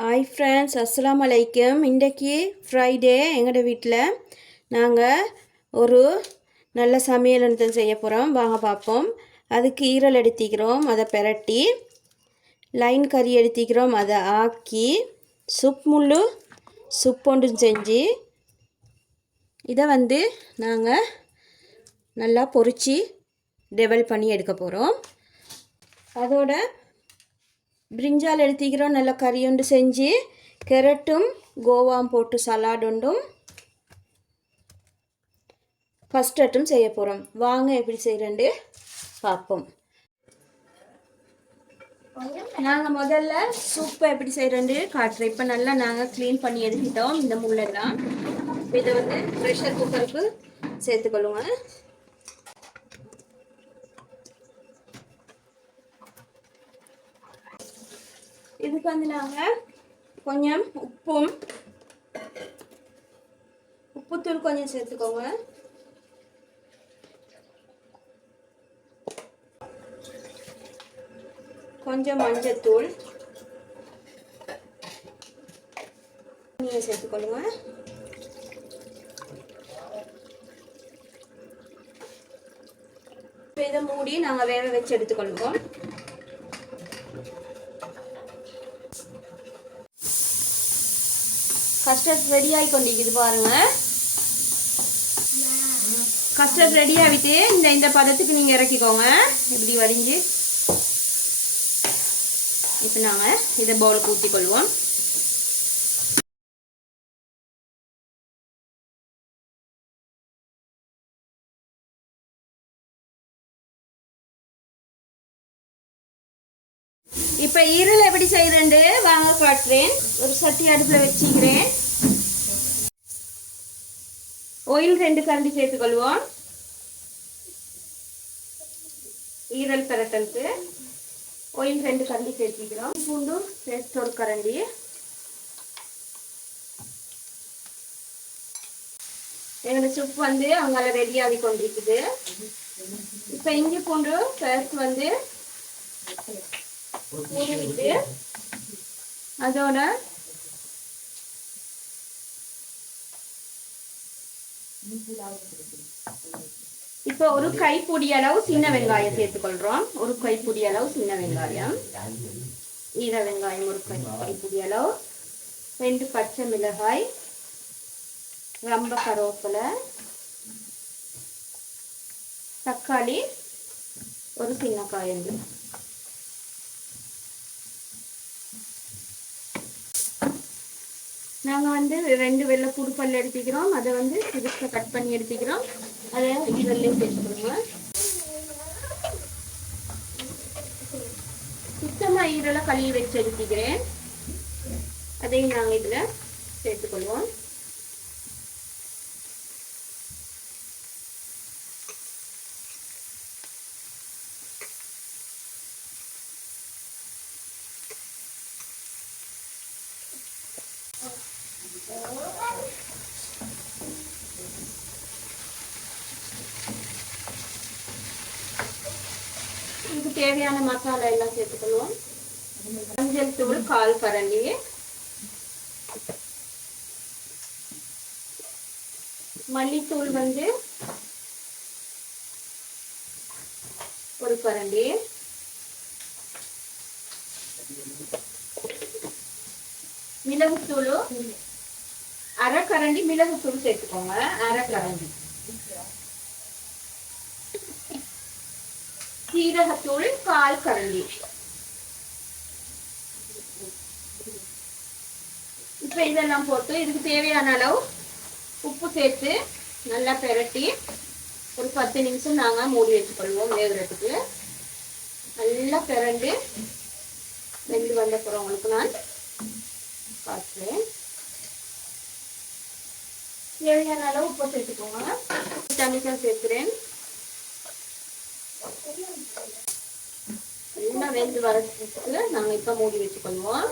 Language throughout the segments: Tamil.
ஹாய் ஃப்ரெண்ட்ஸ், அஸ்ஸலாமு அலைக்கும். இன்றைக்கி ஃப்ரைடே எங்களோட வீட்டில் நாங்கள் ஒரு நல்ல சமையல் செய்ய போகிறோம். வாங்க பார்ப்போம். அதுக்கு ஈரல் எடுத்திக்கிறோம், அதை பெரட்டி லைன் கறி எடுத்திக்கிறோம், அதை ஆக்கி சூப் ஒன்று செஞ்சு இதை நாங்கள் நல்லா பொரித்து டெவல் பண்ணி எடுக்க போகிறோம். அதோட பிரிஞ்சால் எடுத்திக்கிறோம், நல்லா கறி ஒன்று செஞ்சு கேரட்டும் கோவாம் போட்டு சலாட் ஒன்றும் கஸ்டர்டும் செய்ய போகிறோம். வாங்க எப்படி செய்கிறேன்னு பார்ப்போம். நாங்கள் முதல்ல சூப்பை எப்படி செய்கிறேன்னு காட்டுறேன். இப்போ நல்லா நாங்கள் க்ளீன் பண்ணி எடுத்துட்டோம் இந்த முள்ளெல்லாம். இதை ப்ரெஷர் குக்கருக்கு சேர்த்துக்கொள்ளுங்க. இதுக்கு நாங்கள் கொஞ்சம் உப்புத்தூள் கொஞ்சம் சேர்த்துக்கோங்க. கொஞ்சம் மஞ்சத்தூள் சேர்த்துக்கொள்ளுங்க. இதை மூடி நாங்கள் வேக வச்சு எடுத்துக்கொள்வோம். கஸ்டர்ட் ரெடி ஆகி கொண்டிருக்குது பாருங்க. கஸ்டர்ட் ரெடி ஆகிட்டு இந்த பதத்துக்கு நீங்கள் இறக்கிக்கோங்க. இப்படி வடிஞ்சு இப்போ நாங்கள் இதை பவுலுக்கு ஊற்றிக்கொள்வோம். இப்போ ஈரல் எப்படி செய்கிறேன்னு வாங்க காட்டுறேன். ஒரு சட்டி அடுப்பில் வச்சுக்கிறேன். ஆயில் 2 கரண்டி சேர்த்துக்கொள்வோம். ஈரல் பெரட்டலுக்கு ஆயில் 2 கரண்டி சேர்த்துக்கிறோம். பூண்டு பேஸ்ட் 1 கரண்டி. எங்களோட சூப் அங்கால ரெடி ஆகி கொண்டிருக்குது. இப்போ இஞ்சி பூண்டு பேஸ்ட் விட்டு அதோட இப்போ ஒரு கைப்பிடி அளவு சின்ன வெங்காயம் சேர்த்துக்கொள்றோம். ஒரு கைப்பிடி அளவு சின்ன வெங்காயம், ஈர வெங்காயம் ஒரு கைப்பிடி அளவு, 2 பச்சை மிளகாய், ரொம்ப கருவேப்பிலை, தக்காளி ஒரு சின்ன காயந்து. நாங்கள் 2 வெள்ளைப்பூடு பல் எடுத்துக்கிறோம். அதை சிறுசாக கட் பண்ணி எடுத்துக்கிறோம். அதை ஈரல்லையும் சேர்த்துக்கணுங்க. சுத்தமாக ஈரலை கழுவி வச்சு எடுத்துக்கிறேன். அதையும் நாங்கள் இதில் சேர்த்துக்கொள்வோம். இதுக்கு தேவையான மசாலா எல்லாம் சேர்த்துக்கொள்வோம். மஞ்சள் தூள் 1/4 கரண்டி, மல்லித்தூள் 1 கரண்டி, மிளகுத்தூள் 1/2 கரண்டி மிளகுத்தூள் சேர்த்துக்கோங்க. 1/2 கரண்டி சீரகத்தூள் 1/4 கரண்டி. இப்ப இதெல்லாம் போட்டு இதுக்கு தேவையான அளவு உப்பு சேர்த்து நல்லா பெரட்டி ஒரு 10 நிமிஷம் நாங்க மூடி வச்சுக்கொள்வோம் வேகிறதுக்கு. நல்லா பெரண்டு வெந்து வந்த அப்புறம் உங்களுக்கு நான் காட்டுறேன். தேவையான அளவு உப்பு சேர்த்துக்கோங்க. தண்ணிக்காய் சேர்க்கிறேன். நல்லா வெந்து வரதுக்கு நாங்க இப்ப மூடி வச்சுக்கொள்வோம்.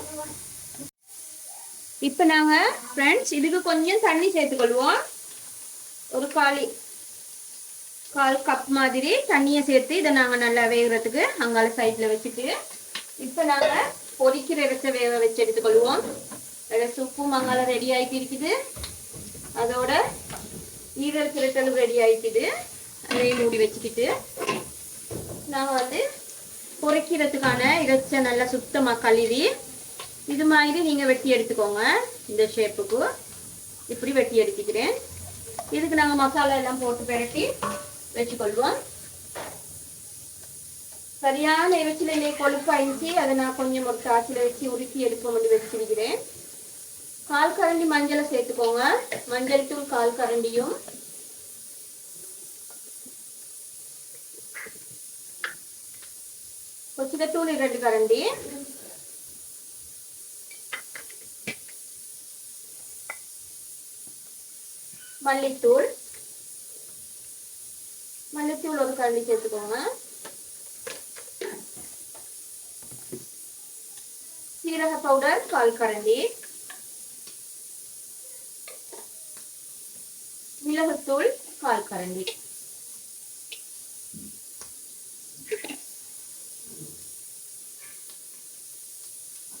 இப்ப நாங்க ஃப்ரெண்ட்ஸ் இதுக்கு கொஞ்சம் தண்ணி சேர்த்துக்கொள்வோம். ஒரு 1/4 கப் மாதிரி தண்ணியை சேர்த்து இதை நாங்க நல்லா வேகிறதுக்கு அங்கால சைட்ல வச்சுட்டு இப்ப நாங்க பொரிக்கிற இறைச்ச வேக வச்சு எடுத்துக்கொள்வோம். உப்பு மங்காலம் ரெடி ஆகிட்டு இருக்குது. அதோட ஈரல் பிரட்டலும் ரெடி ஆகிக்குது. அதையும் மூடி வச்சுக்கிட்டு நாங்கள் வந்து பொரிக்கிறதுக்கான இறைச்ச நல்லா சுத்தமாக கழுவி இது மாதிரி நீங்கள் வெட்டி எடுத்துக்கோங்க. இந்த ஷேப்புக்கு இப்படி வெட்டி எடுத்துக்கிறேன். இதுக்கு நாங்கள் மசாலா எல்லாம் போட்டு பிரட்டி வச்சுக்கொள்வோம். சரியான இறைச்சில கொழுப்பாயிடுச்சு. அதை நான் கொஞ்சம் ஒரு காய்ச்சில வச்சு உருக்கி எடுப்போம் வந்து வச்சிருக்கிறேன். 1/4 கரண்டி மஞ்சளை சேர்த்துக்கோங்க. மஞ்சள் தூள் 1/4 கரண்டியும் கொச்சிக்கத்தூள் 2 கரண்டி, மல்லித்தூள் 1 கரண்டி சேர்த்துக்கோங்க. சீரக பவுடர் 1/4 கரண்டி, மிளகுத்தூள் 1/4 கரண்டி.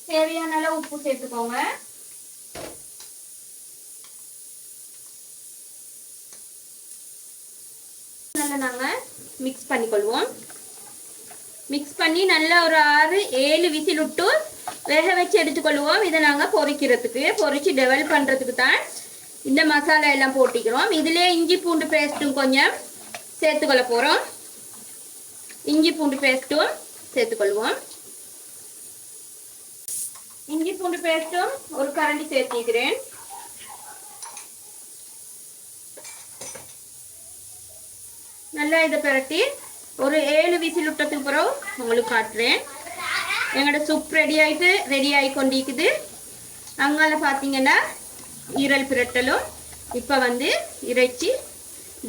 தேவையான அளவு உப்பு சேர்த்துக்கோங்க. நல்லா நாங்க மிக்ஸ் பண்ணிக்கொள்வோம். மிக்ஸ் பண்ணி நல்லா ஒரு 6-7 விசில் விட்டு வேக வச்சு எடுத்துக்கொள்வோம். இதை நாங்கள் பொரிக்கிறதுக்கு பொரிச்சு டெவலப் பண்ணுறதுக்கு தான் இந்த மசாலா எல்லாம் போட்டிக்கிறோம். இதிலே இஞ்சி பூண்டு பேஸ்ட்டும் கொஞ்சம் சேர்த்துக்கொள்ள போகிறோம். இஞ்சி பூண்டு பேஸ்ட்டும் சேர்த்துக்கொள்வோம். இஞ்சி பூண்டு பேஸ்ட்டும் 1 கரண்டி சேர்த்திக்கிறேன். நல்லா இதை பிரட்டி ஒரு 7 விசில் விட்டதுக்கு பிறகு உங்களுக்கு காட்டுறேன். எங்களோட சூப் ரெடி ஆகி கொண்டிருக்குது. அங்கால பார்த்தீங்கன்னா ஈரல் பிரட்டலும் இப்போ வந்து இறைச்சி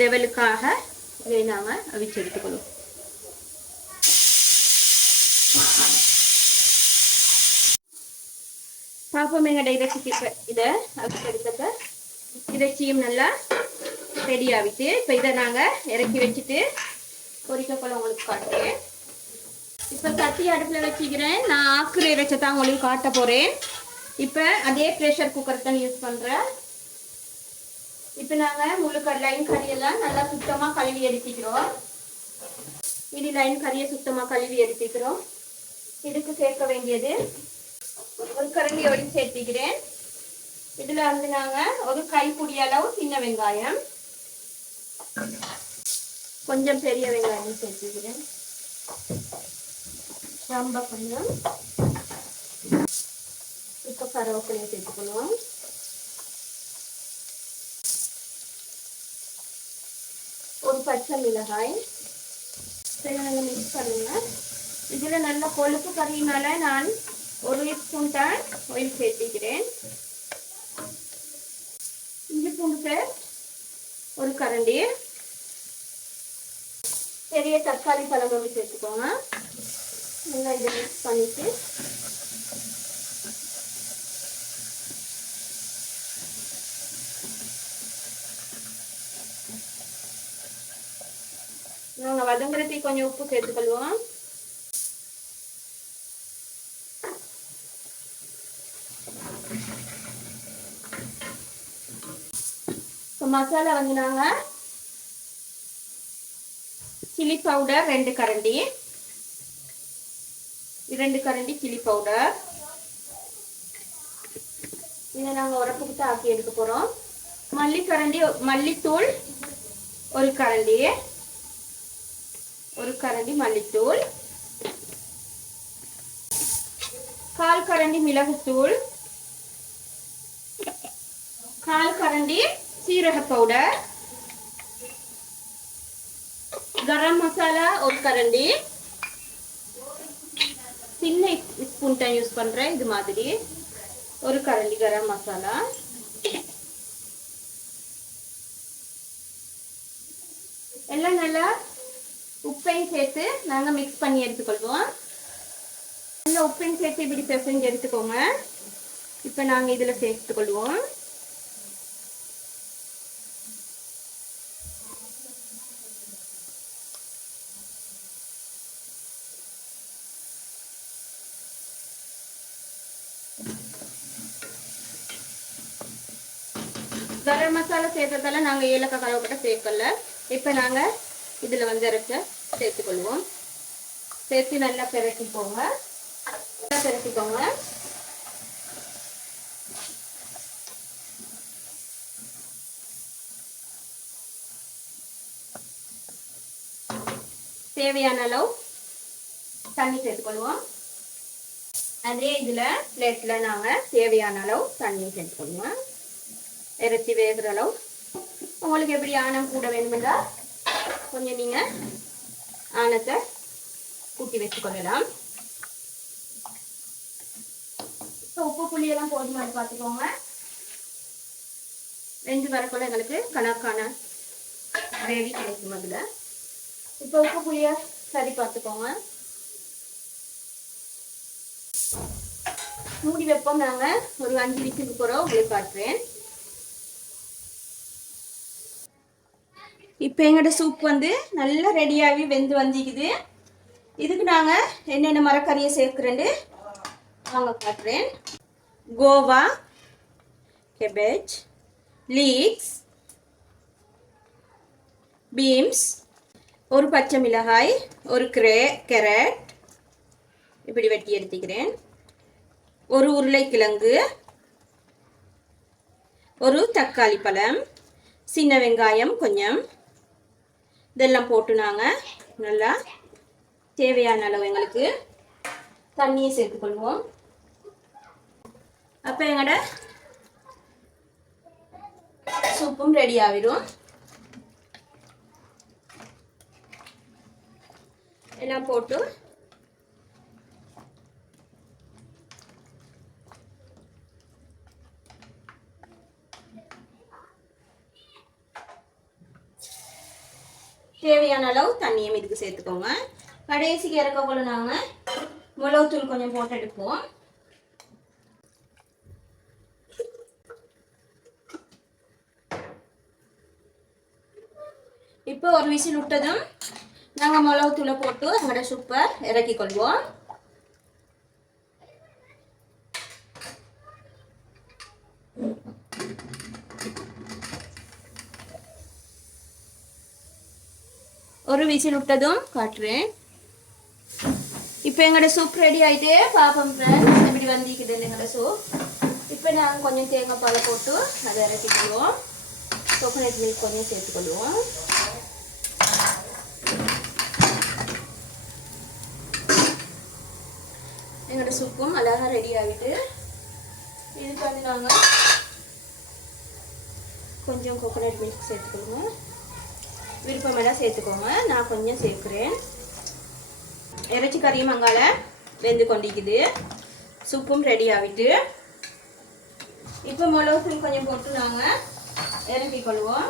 டெவலுக்காக இதை நாங்கள் அவிச்சு எடுத்துக்கணும். பாப்போம் எங்களோட இறைச்சிக்கு இதை அவிச்சு எடுத்தப்ப இறைச்சியும் நல்லா ரெடி ஆகிட்டு இப்போ இதை நாங்கள் இறக்கி வச்சுட்டு பொரிக்கப்போல உங்களுக்கு காட்டுறேன். இப்போ சட்டி அடுப்பில் வச்சுக்கிறேன். நான் ஆக்குற இறைச்சி தான் உங்களுக்கு காட்ட போகிறேன். இப்போ அதே ப்ரெஷர் குக்கர் தான் யூஸ் பண்ணுறேன். இப்போ நாங்கள் முழு லைன் கறியெல்லாம் நல்லா சுத்தமாக கழுவி எடுத்துக்கிறோம். இது லைன் கறியை சுத்தமாக கழுவி எடுத்துக்கிறோம். இதுக்கு சேர்க்க வேண்டியது 1 கரண்டி ஒடி சேர்த்துக்கிறேன். இதில் வந்து நாங்கள் ஒரு கைப்பிடி அளவு சின்ன வெங்காயம், கொஞ்சம் பெரிய வெங்காயம் சேர்த்துக்கிறேன். ரொம்ப கொஞ்சம் இப்போ கருவேப்பிலையை சேர்த்துக்கணும். ஒரு பச்சை மிளகாய் நல்லா மிக்ஸ் பண்ணுங்க. இதில் நல்ல கொழுப்பு கறியினால நான் 1 ஸ்பூன் தான் ஆயில் சேர்த்துக்கிறேன். இஞ்சி பூண்டு பேஸ்ட் 1 கரண்டி, பெரிய தக்காளி பழம் ஒன்று சேர்த்துக்கோங்க. நல்லா இதை மிக்ஸ் பண்ணிட்டு நாங்கள் வதங்குறதுக்கு கொஞ்சம் உப்பு சேர்த்துக்கொள்வோம். மசாலா வந்து நாங்கள் சில்லி பவுடர் 2 கரண்டி, 2 கரண்டி சில்லி பவுடர். இதை நாங்கள் உரப்புக்கிட்டு ஆக்கி எடுக்க போகிறோம். மல்லித்தூள் 1 கரண்டி, 1 கரண்டி மல்லித்தூள், 1/4 கரண்டி மிளகுத்தூள், 1/4 கரண்டி சீரக பவுடர், கரம் மசாலா 1 கரண்டி, சின்ன ஸ்பூன் தான் யூஸ் பண்ணுறேன். இது மாதிரி 1 கரண்டி கரம் மசாலா. எல்லாம் நல்லா உப்பையும் சேர்த்து நாங்கள் மிக்ஸ் பண்ணி எடுத்துக்கொள்வோம். நல்லா உப்பையும் சேர்த்து இப்படி பிசைஞ்சு எடுத்துக்கோங்க. இப்போ நாங்கள் இதில் சேர்த்துக்கொள்வோம். கரம் மசாலா சேர்த்ததால நாங்கள் ஏலக்காய் கலவப்பட்ட சேர்க்கல. இப்போ நாங்கள் இதில் வந்து இறைச்ச சேர்த்துக்கொள்வோம். சேர்த்து நல்லா பிரட்டிக்கோங்க. பிரட்டிக்கோங்க. தேவையான அளவு தண்ணி சேர்த்துக்கொள்வோம். அதே இதில் பிளேட்டில் நாங்கள் தேவையான அளவு தண்ணி சேர்த்துக்கொள்வோம். இறைச்சி வேகிற அளவு. உங்களுக்கு எப்படி ஆணம் கூட வேணுமென்றா கொஞ்சம் நீங்கள் ஆணத்தை கூட்டி வச்சுக்கொள்ளலாம். இப்போ உப்பு புளியெல்லாம் போதுமானு பார்த்துக்கோங்க. வெந்து வரக்குள்ள எங்களுக்கு கணக்கான கிரேவி கிடைக்கும். அதில் இப்போ உப்பு புளியை சரி பார்த்துக்கோங்க. மூடி வைப்போம். நாங்கள் ஒரு 5 விசிலுக்கு போகிறோம். உங்களுக்கு காட்டுறேன். இப்போ எங்களோட சூப் வந்து நல்லா ரெடியாகி வெந்து வந்துக்குது. இதுக்கு நாங்கள் என்னென்ன மரக்கறியை சேர்க்குறேன்னு வாங்க காட்டுறேன். கோவா, கேபேஜ், லீக்ஸ், பீன்ஸ், ஒரு பச்சை மிளகாய், ஒரு கேரட் இப்படி வெட்டி எடுத்துக்கிறேன். ஒரு உருளைக்கிழங்கு, ஒரு தக்காளி பழம், சின்ன வெங்காயம் கொஞ்சம், இதெல்லாம் போட்டு நாங்கள் நல்லா தேவையான அளவு எங்களுக்கு தண்ணியை சேர்த்துக்கொள்வோம். அப்போ எங்களோட சூப்பும் ரெடி ஆகிடும். எல்லாம் போட்டு தேவையான அளவு தண்ணியும் இதுக்கு சேர்த்துக்கோங்க. கடைசிக்கு இறக்கக்குள்ள நாங்கள் மிளகுத்தூள் கொஞ்சம் போட்டு எடுப்போம். இப்போ ஒரு விசில் விட்டதும் நாங்கள் மிளகுத்தூளை போட்டு எங்களோட சூப்பை இறக்கி கொள்வோம். ஒரு விசில் விட்டதும் காட்டுறேன். இப்போ எங்களோட சூப் ரெடி ஆகிட்டு பாப்போம் ஃப்ரெண்ட்ஸ் எப்படி வந்துக்குது எங்களோட சூப். இப்போ நாங்கள் கொஞ்சம் தேங்காய் பாலை போட்டு அதை இறக்கிக்குவோம். கோகோனட் மில்க் கொஞ்சம் சேர்த்துக்கொள்வோம். எங்களோட சூப்பும் அழகாக ரெடி ஆகிட்டு இதுக்கு வந்து நாங்கள் கொஞ்சம் கோகோனட் மில்க் சேர்த்துக்கொள்வோம். விருப்பமெல்லாம் சேர்த்துக்கோங்க. நான் கொஞ்சம் சேர்க்குறேன். இறைச்சி கறியும் அங்கால வெந்து கொண்டிருக்குது. சூப்பும் ரெடி ஆகிட்டு இப்போ மிளகுத்தூள் கொஞ்சம் போட்டு நாங்கள் இறக்கிக் கொள்வோம்.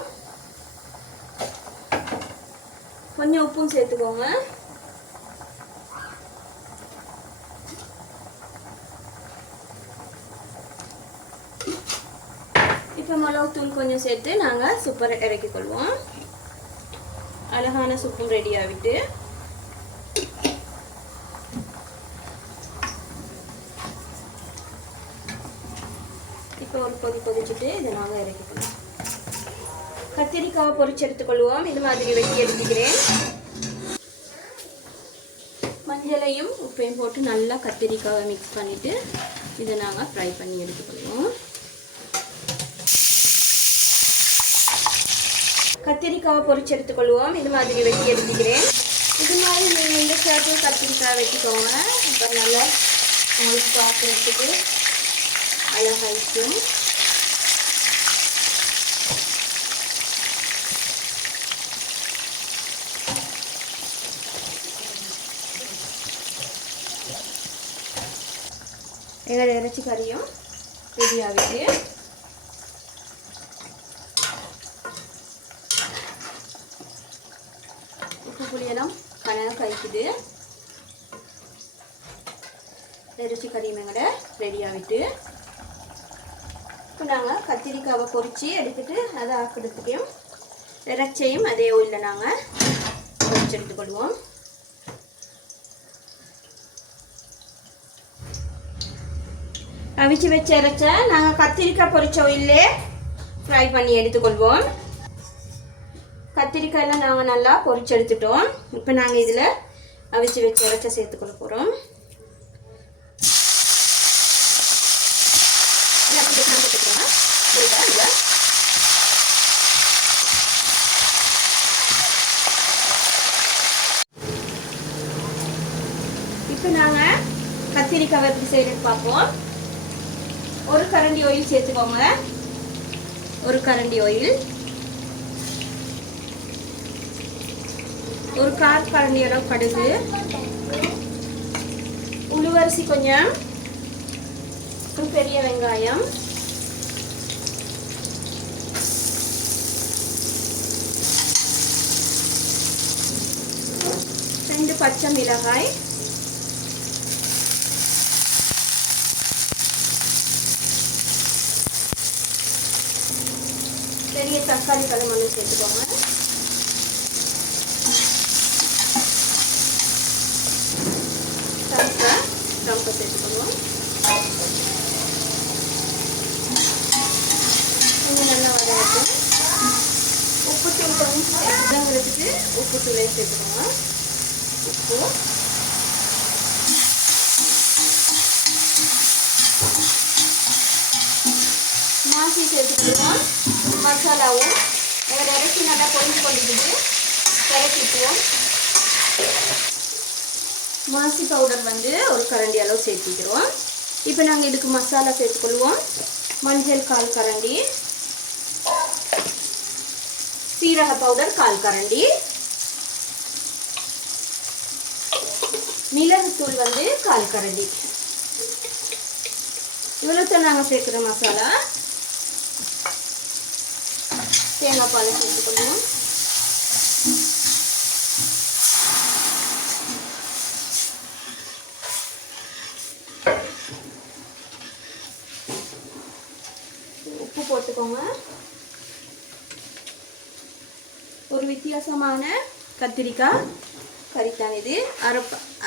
கொஞ்சம் உப்பும் சேர்த்துக்கோங்க. இப்போ மிளகுத்தூள் கொஞ்சம் சேர்த்து நாங்கள் சூப்பரை இறக்கிக் கொள்வோம். அழகான சூப்பும் ரெடி ஆகிட்டு இப்போ ஒரு கொதிச்சுட்டு இதை நாங்கள் இறக்கிக்கணும். கத்திரிக்காவை பொரிச்சு எடுத்துக்கொள்வோம். இது மாதிரி வெட்டி எடுத்துக்கிறேன். மஞ்சளையும் உப்பையும் போட்டு நல்லா கத்திரிக்காவை மிக்ஸ் பண்ணிவிட்டு இதை நாங்கள் ஃப்ரை பண்ணி எடுத்துக்கொள்வோம். கத்திரிக்காவை பொரிச்சு எடுத்துக்கொள்வோம். இது மாதிரி வெட்டி எடுத்துக்கிறேன். இது மாதிரி நீங்கள் இந்த ஷேப்பில் கத்திரிக்காய் வெட்டிக்கோங்க. இப்போ நல்லா உங்களுக்கு பார்க்குறதுக்கு அழகாயிடும். எங்களோட இறைச்சி கறியும் ரெடி ஆகிட்டு உப்பு புளியெல்லாம் கணக்காக கழிக்குது. இறைச்சி கறியும் எங்களோட ரெடி ஆகிட்டு இப்போ நாங்கள் கத்திரிக்காவை பொரித்து எடுத்துகிட்டு அதை ஆக்கிறதுக்கையும் இறைச்சியும் அதே ஓயிலில் நாங்கள் பொரிச்சு எடுத்துக்கொள்வோம். அவிச்சு வச்ச இறைச்ச நாங்கள் கத்திரிக்காய் பொரிச்ச ஓயிலே ஃப்ரை பண்ணி எடுத்துக்கொள்வோம். கத்திரிக்காயெல்லாம் நாங்கள் நல்லா பொரிச்சு எடுத்துட்டோம். இப்போ நாங்கள் இதில் அவிச்சு வச்சு இறைச்ச சேர்த்துக்கொள்ள போகிறோம். இப்போ நாங்கள் கத்திரிக்காய் எப்படி செய்யறது பார்ப்போம். ஒரு கரண்டி ஆயில் சேர்த்துக்கோங்க. ஒரு கரண்டி ஆயில், ஒரு 1/4 கரண்டி அளவு கடுகு, உளுவரிசி கொஞ்சம், ஒரு பெரிய வெங்காயம், ரெண்டு பச்சை மிளகாய், பெரிய தக்காளி பழம் ஒன்று சேர்த்துக்கோங்க. ரொம்ப சேர்த்துக்கணும். கொஞ்சம் நல்லா வதங்கட்டும். உப்புத்தூள் கொஞ்சம் வதங்கிறதுக்கு உப்புத்தூளே சேர்த்துக்கோங்க. உப்பு, மாசி சேர்த்துக்கிடுவோம். மசாலாவும் இறச்சி நல்லா பொரிஞ்சு கொண்டிருக்குது. இறக்கிட்டுவோம். மாசி பவுடர் வந்து ஒரு கரண்டி அளவு சேர்த்திக்கிறோம். இப்போ நாங்கள் இதுக்கு மசாலா சேர்த்துக்கொள்வோம். மஞ்சள் 1/4 கரண்டி, சீரக பவுடர் 1/4 கரண்டி, மிளகுத்தூள் வந்து 1/4 கரண்டி. இவ்வளோத்தான் நாங்கள் சேர்க்குற மசாலா. தேங்காய் பால் சேர்த்துக்கொள்வோம். உப்பு போட்டுக்கோங்க. ஒரு வித்தியாசமான கத்திரிக்காய் கறித்தான் இது.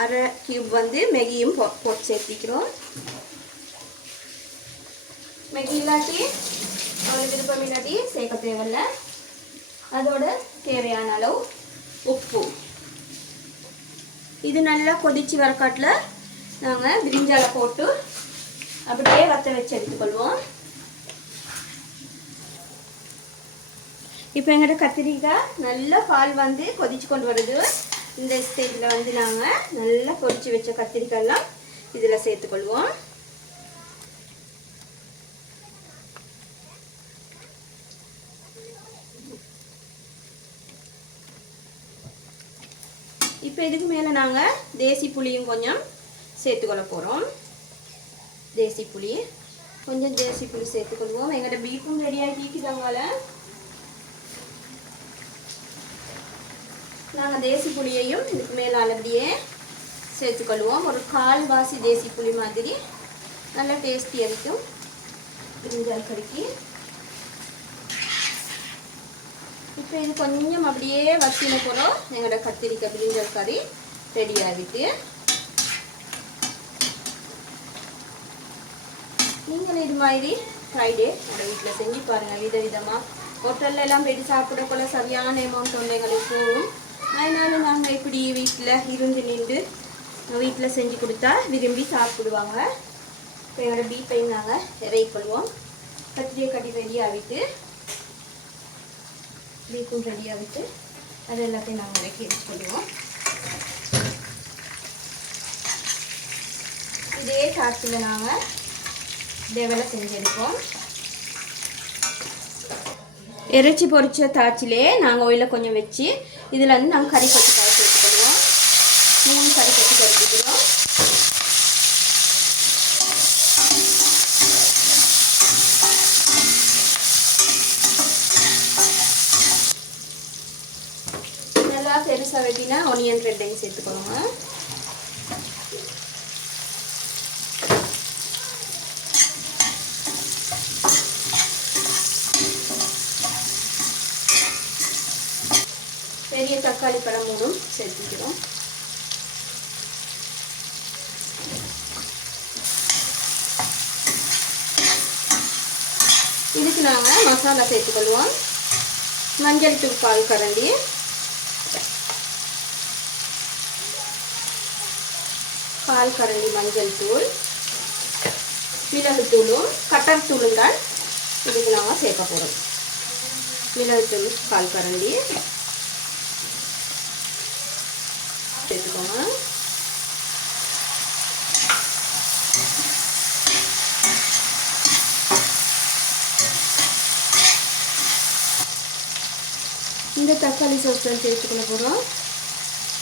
அரை கியூப் வந்து மெகியும் போட்டு சேர்த்திக்கிறோம். மெகி இல்லாட்டி அவளுக்கு விருப்பம் இல்லாட்டி சேர்க்க தேவையில்லை. அதோட தேவையான அளவு உப்பு. இது நல்லா கொதிச்சு வரக்காட்டில் நாங்கள் பிரிஞ்சால போட்டு அப்படியே வற்ற வச்சு எடுத்துக்கொள்வோம். இப்போ எங்கிட்ட கத்திரிக்காய் நல்லா பால் வந்து கொதிச்சு கொண்டு வருது. இந்த ஸ்டேஜில் வந்து நாங்கள் நல்லா பொரிச்சு வச்ச கத்திரிக்காயெல்லாம் இதில் சேர்த்துக்கொள்வோம். இப்போ இதுக்கு மேலே நாங்கள் தேசி புளியும் கொஞ்சம் சேர்த்துக்கொள்ள போகிறோம். தேசி புளி கொஞ்சம் சேர்த்துக்கொள்வோம். எங்கிட்ட பீஃபும் ரெடியாகி கீக்கிட்டாங்கள நாங்கள் தேசி புளியையும் இதுக்கு மேலே அப்படியே சேர்த்துக்கொள்வோம். ஒரு 1/4 வாசி தேசி புளி மாதிரி நல்லா டேஸ்டி இருக்கும் பிரிஞ்சால் கறிக்கு. இப்போ இது கொஞ்சம் அப்படியே வச்சின போகிறோம். எங்களோட கத்திரிக்காய் பிரிஞ்சால் கறி ரெடி ஆகிட்டு. நீங்களும் இது மாதிரி ஃப்ரைடே உங்கள் வீட்டில் செஞ்சு பாருங்கள். விதவிதமாக ஹோட்டல்ல எல்லாம் போய்ட்டு சாப்பிட போல சரியான அமௌண்ட் ஒன்று எங்களுக்கு போகும். அதனால நாங்கள் இப்படி வீட்டில் இருந்து நின்று வீட்டில் செஞ்சு கொடுத்தா விரும்பி சாப்பிடுவாங்க. இப்போ எங்களோட பீஃபையும் நாங்கள் இறைக்கொள்வோம். கத்திரிக்காய் கட்டி ரெடி ஆகிட்டு, பீஃபும் ரெடி ஆகிட்டு அது எல்லாத்தையும் நாங்கள் இறக்கி வச்சுக்கொள்வோம். இதே காற்றில் நாங்கள் டெவலை செஞ்சு எடுப்போம். இறைச்சி பொரிச்ச தாச்சிலே நாங்கள் ஆயிலில் கொஞ்சம் வச்சு இதில் வந்து நாங்கள் கறி கத்திரிக்காய் சேர்த்துக்கொள்வோம். 3 கறி கத்திரிக்காய் எடுத்துக்கிறோம். நல்லா பெருசாக வெட்டினா ஆனியன் ரெண்டையும் சேர்த்துக்கோங்க. பெரிய தக்காளி பழம் 3 சேர்த்துக்கிறோம். இதுக்கு நாங்கள் மசாலா சேர்த்துக்கொள்வோம். மஞ்சள் தூள் 1/4 கரண்டி, மஞ்சள் தூள், மிளகுத்தூளும் கட்டர் தூளும் தான் இதுக்கு நாங்கள் சேர்க்க போகிறோம். மிளகுத்தூள் 1/4 கரண்டி சேர்த்துக்கோங்க. இந்த தக்காளி சாஸ் சேர்த்துக்கொள்ள போகிறோம்.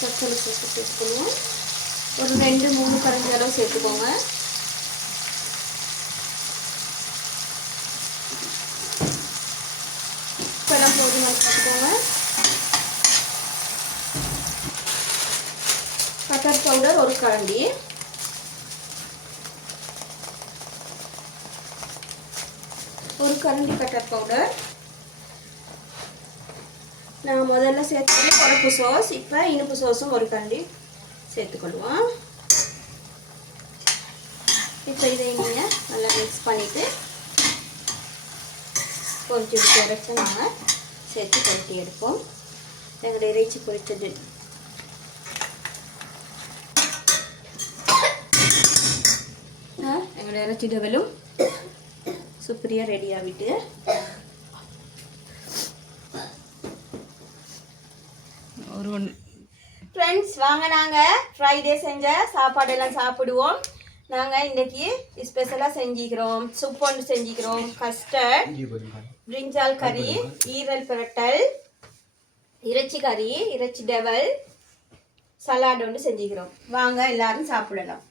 தக்காளி சாஸ் சேர்த்துக்கொள்வோம். ஒரு 2-3 கரண்டி அளவு சேர்த்துக்கோங்க. இப்போலாம் போதுமான பார்த்துக்கோங்க. பட்டர் பவுடர் 1 கரண்டி, பட்டர் பவுடர். நான் முதல்ல சேர்த்துக்கிட்டு உரப்பு சோஸ், இப்போ இனிப்பு சோஸும் 1 கரண்டி சேர்த்துக்கொள்வோம். இப்போ இதை நீங்கள் நல்லா மிக்ஸ் பண்ணிவிட்டு பொரிச்சு எடுத்து இறைச்சி நாங்கள் சேர்த்து பொருட்டி எடுப்போம். எங்களுடைய இறைச்சி பொரிச்சது எங்களுடைய இறைச்சி டவலும் சூப்பரியாக ரெடி ஆகிட்டு ஃப்ரெண்ட்ஸ், வாங்க நாங்கள் ஃப்ரைடே செஞ்ச சாப்பாடெல்லாம் சாப்பிடுவோம். நாங்கள் இன்றைக்கி ஸ்பெஷலாக செஞ்சுக்கிறோம். சூப் ஒன்று செஞ்சுக்கிறோம், கஸ்டர்ட், பிரிஞ்சால் கறி, ஈரல் பிரட்டல், இறைச்சி கறி, இறைச்சி டவல், சலாட் ஒன்று செஞ்சுக்கிறோம். வாங்க எல்லாரும் சாப்பிடலாம்.